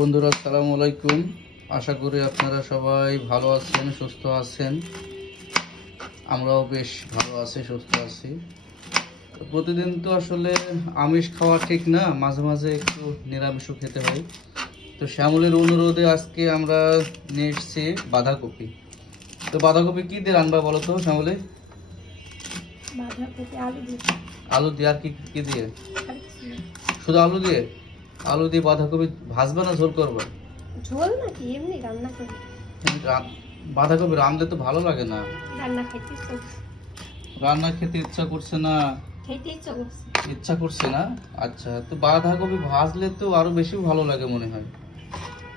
বন্ধুরা আসসালামু আলাইকুম। আশা করি আপনারা সবাই ভালো আছেন, সুস্থ আছেন। আমরাও বেশ ভালো আছি, সুস্থ আছি। প্রতিদিন তো আসলে আমিষ খাওয়া ঠিক না, মাঝে মাঝে একটু নিরামিষও খেতে হয়। তো শ্যামলের অনুরোধে আজকে আমরা নিয়ে এসেছি বাঁধাকপি। তো বাঁধাকপি কি দিয়ে রান্না বলো তো শ্যামলে? বাঁধাকপি আলু দিয়ে। আলু দিয়ে আর কি কি দিয়ে? শুধু আলু দিয়ে? আলু দিয়ে বাঁধাকপি ভাজবা না ঝোল করবা? ঝোল নাকি এমনি রান্না করি? বাঁধাকপি রাঁধলে তো ভালো লাগে না। রান্না খাইতে ইচ্ছা করছে। রান্না খেতে ইচ্ছা করছে না? খাইতে ইচ্ছা করছে। ইচ্ছা করছে না? আচ্ছা, তো বাঁধাকপি ভাজলে তো আরো বেশি ভালো লাগে মনে হয়।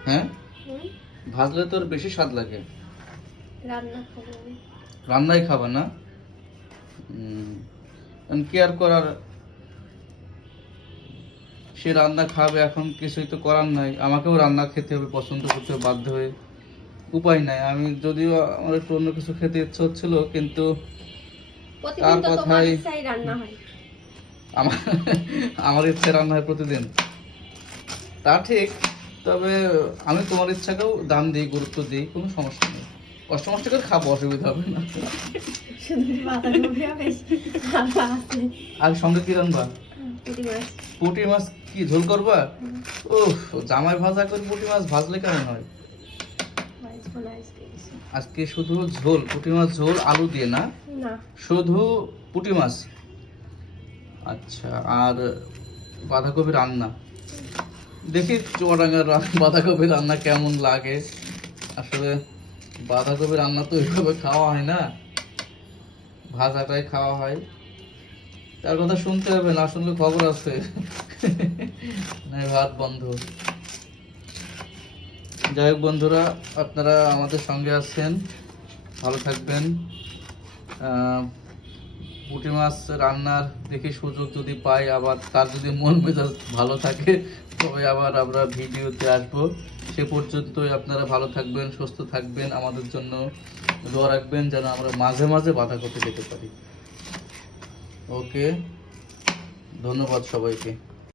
হ্যাঁ, ভাজলে তো আর বেশি স্বাদ লাগে। রান্না খাবো আমি। রান্নাই খাবা না? কেয়ার করার, সে রান্না খাবে, এখন কিছুই তো করার নাই। আমাকেও রান্না খেতে হবে, পছন্দ করতে হবে বাধ্য হয়ে, উপায় নাই। আমি যদিও আমার একটু অন্য কিছু খেতে ইচ্ছা হচ্ছিল, কিন্তু প্রতিদিন তো তোমার ইচ্ছাই রান্না হয়। আমার আমার ইচ্ছে রান্না হয় প্রতিদিন, তা ঠিক। তবে আমি তোমার ইচ্ছাকেও দাম দিই, গুরুত্ব দিই, কোনো সমস্যা নেই। কষ্ট মষ্ট করে খাবো, অসুবিধা হবে না। আর সঙ্গে কি রান্না? পুঁটি মাছ কি ঝোল করবা? ওহ, জামাই ভাজা করে পুঁটি মাছ ভাজলে কেমন হয়? আজকে শুধু ঝোল, পুঁটি মাছ ঝোল আলু দিয়ে না? শুধু পুঁটি মাছ। আচ্ছা, আর বাঁধাকপি রান্না। দেখি চুয়াডাঙ্গার বাঁধাকপি রান্না কেমন লাগে। আসলে বাঁধাকপি রান্না তো ওইভাবে খাওয়া হয় না, ভাজাটাই খাওয়া হয়। তার কথা শুনতে হবে, না শুনলে খবর আছে। নাই ভাত বন্ধ। যাই হোক বন্ধুরা, আপনারা আমাদের সঙ্গে আছেন, ভালো থাকবেন। পুঁটি মাছ রান্নার দেখি সুযোগ যদি পাই, আবার তার যদি মন মেজাজ ভালো থাকে, তবে আবার আমরা ভিডিওতে আসবো। সে পর্যন্তই আপনারা ভালো থাকবেন, সুস্থ থাকবেন, আমাদের জন্য দোয়া রাখবেন যেন আমরা মাঝে মাঝে বাঁধাকপি খেতে পারি। ওকে, ধন্যবাদ সবাইকে।